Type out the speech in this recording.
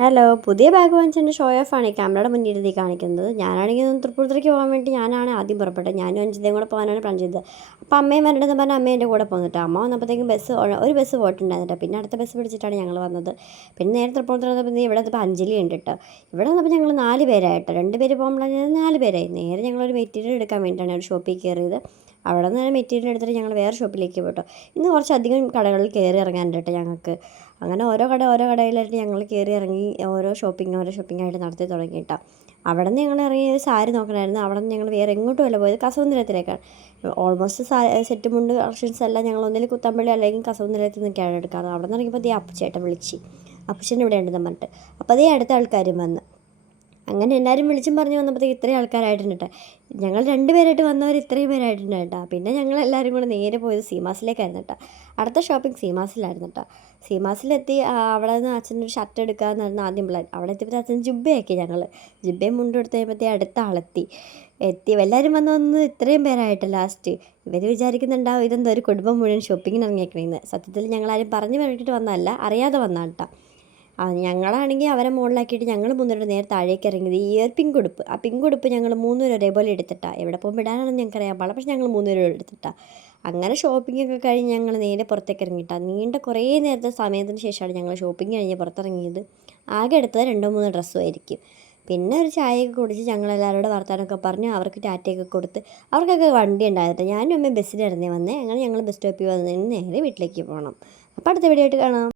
Hello, പുതിയ bag വാങ്ങിച്ചതിൻ്റെ show ഓഫാണ് ഈ ക്യാമറയുടെ മുന്നിൽ ഇരുത്തി കാണിക്കുന്നത്. ഞാനാണെങ്കിൽ തൃപ്പൂണിത്തുറയ്ക്ക് പോകാൻ വേണ്ടി ഞാനാണ് ആദ്യം പുറപ്പെട്ടത്. ഞാനും അഞ്ചിതയും കൂടെ പോകാനാണ് പ്ലാൻ ചെയ്തത്. അപ്പോൾ അമ്മയും വരണ്ടെന്ന് പറഞ്ഞാൽ അമ്മ എൻ്റെ കൂടെ പോന്നിട്ട് അമ്മ വന്നപ്പോഴത്തേക്കും ഒരു ബസ് പോയിട്ടുണ്ടായിരുന്നിട്ട് പിന്നെ അടുത്ത ബസ് പിടിച്ചിട്ടാണ് ഞങ്ങൾ വന്നത്. പിന്നെ നേരെ തൃപ്പൂണിത്തുറ വന്നപ്പോൾ ഇവിടെ ഇപ്പോൾ അഞ്ജലി ഉണ്ട് കേട്ടോ. ഇവിടെ വന്നപ്പോൾ ഞങ്ങൾ 4 പേരായിട്ടോ, 2 പേര് പോകുമ്പോഴാണ് 4 പേരായി. നേരെ ഞങ്ങളൊരു മെറ്റീരിയൽ എടുക്കാൻ വേണ്ടിയിട്ടാണ് ഒരു ഷോപ്പിൽ കയറിയത്. അവിടെ നിന്ന് മെറ്റീരിയൽ എടുത്തിട്ട് ഞങ്ങൾ വേറെ ഷോപ്പിലേക്ക് പോയിട്ടോ. ഇന്ന് കുറച്ചധികം കടകളിൽ കയറി ഇറങ്ങാനുണ്ട് കേട്ടോ ഞങ്ങൾക്ക്. അങ്ങനെ ഓരോ കടയിലായിട്ട് ഞങ്ങൾ കയറി ഇറങ്ങി ഓരോ ഷോപ്പിംഗ് ആയിട്ട് നടത്തി തുടങ്ങിയിട്ടാണ്. അവിടെ നിന്ന് ഞങ്ങൾ ഇറങ്ങി സാരി നോക്കണമായിരുന്നു. അവിടെ നിന്ന് ഞങ്ങൾ വേറെ എങ്ങോട്ടും അല്ല പോയത്, കസവ് നിലയത്തിലേക്കാണ്. ഓൾമോസ്റ്റ് സെറ്റ് മുണ്ട് കളക്ഷൻസ് എല്ലാം ഞങ്ങൾ ഒന്നിൽ കുത്തമ്പള്ളി അല്ലെങ്കിൽ കസവ് നിലയത്തിൽ നിന്നൊക്കെയാണ് എടുക്കാറ്. അവിടെ നിന്ന് ഇറങ്ങിയപ്പോൾ അപ്പുച്ചേട്ടൻ വിളിച്ച്, അപ്പുച്ചൻ ഇവിടെ ഉണ്ടെന്ന് പറഞ്ഞിട്ട്. അപ്പോൾ അടുത്ത ആൾക്കാരും വന്ന്. അങ്ങനെ എല്ലാവരും വിളിച്ചും പറഞ്ഞു വന്നപ്പോഴത്തേക്ക് ഇത്രയും ആൾക്കാരായിട്ടുണ്ട് കേട്ടോ. ഞങ്ങൾ 2 പേരായിട്ട് വന്നവർ ഇത്രയും പേരായിട്ടുണ്ട് കേട്ടോ. പിന്നെ ഞങ്ങളെല്ലാവരും കൂടെ നേരെ പോയത് സീമാസിലേക്കായിരുന്നു കേട്ടോ. അടുത്ത ഷോപ്പിംഗ് സീമാസിലായിരുന്നു കേട്ടോ. സീമാസിലെത്തി അവിടെ നിന്ന് അച്ഛനൊരു ഷർട്ട് എടുക്കാമെന്നായിരുന്നു ആദ്യം പ്ലാൻ. അവിടെ എത്തിയപ്പോൾ അച്ഛൻ ജുബ്ബയാക്കി. ഞങ്ങൾ ജുബ്ബയും മുണ്ടും എടുത്ത് കഴിയുമ്പോഴത്തേക്ക് അടുത്ത ആളെത്തി. എല്ലാവരും വന്ന് ഇത്രയും പേരായിട്ട് ലാസ്റ്റ് ഇവർ വിചാരിക്കുന്നുണ്ടാവും ഇതെന്താ ഒരു കുടുംബം മുഴുവൻ ഷോപ്പിങ്ങിന് ഇറങ്ങിയേക്കണേന്ന്. സത്യത്തിൽ ഞങ്ങളാരും പറഞ്ഞു വേണ്ടിയിട്ട് വന്നതല്ല, അറിയാതെ വന്നതാണ് കേട്ടോ. ഞങ്ങളാണെങ്കിൽ അവരെ മുകളിലാക്കിയിട്ട് ഞങ്ങൾ 3 പേരും നേരെ താഴേക്ക് ഇറങ്ങിയത്. പിങ്ക് ഉടുപ്പ്, ആ പിങ്ക് ഉടുപ്പ് ഞങ്ങൾ 3 പേരും ഒരേപോലെ എടുത്തിട്ടാണ്. എവിടെ പോകുമ്പോൾ ഇടാനാണെന്ന് ഞങ്ങൾക്കറിയാൻ പാടില്ല, പക്ഷേ ഞങ്ങൾ 3 പേരും എടുത്തിട്ടാണ്. അങ്ങനെ ഷോപ്പിംഗ് ഒക്കെ കഴിഞ്ഞ് ഞങ്ങൾ നേരെ പുറത്തേക്ക് ഇറങ്ങിയിട്ടാണ്. നീണ്ട കുറേ നേരത്തെ സമയത്തിന് ശേഷമാണ് ഞങ്ങൾ ഷോപ്പിംഗ് കഴിഞ്ഞ് പുറത്തിറങ്ങിയത്. ആകെ എടുത്തത് 2-3 ഡ്രസ്സും ആയിരിക്കും. പിന്നെ ഒരു ചായയൊക്കെ കുടിച്ച് ഞങ്ങളെല്ലാവരോടും വർത്താനമൊക്കെ പറഞ്ഞ് അവർക്ക് ടാറ്റയൊക്കെ കൊടുത്ത് അവർക്കൊക്കെ വണ്ടി ഉണ്ടായിരുന്നു. ഞാനും അമ്മയും ബസ്സിലായിരുന്നേ വന്നേ. അങ്ങനെ ഞങ്ങൾ ബസ് സ്റ്റോപ്പിൽ വന്നതിന് നേരെ വീട്ടിലേക്ക് പോകണം. അപ്പോൾ അടുത്ത വീഡിയോ ആയിട്ട് കാണാം.